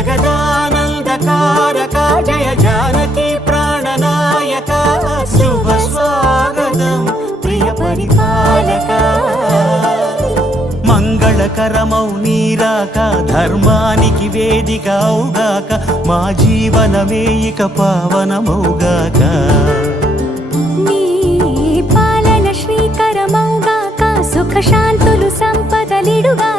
జగదానందకారక జయ జానకి ప్రాణనాయక శుభ స్వాగతం ప్రియ పరిపాలక మంగళకరమౌ నీరాక ధర్మానికి వేదిక అవుగాక మా జీవనమే ఇక పావనమౌగాక నీ పాలన శ్రీకరమౌగాక సుఖ శాంతులు సంపదలిడుగా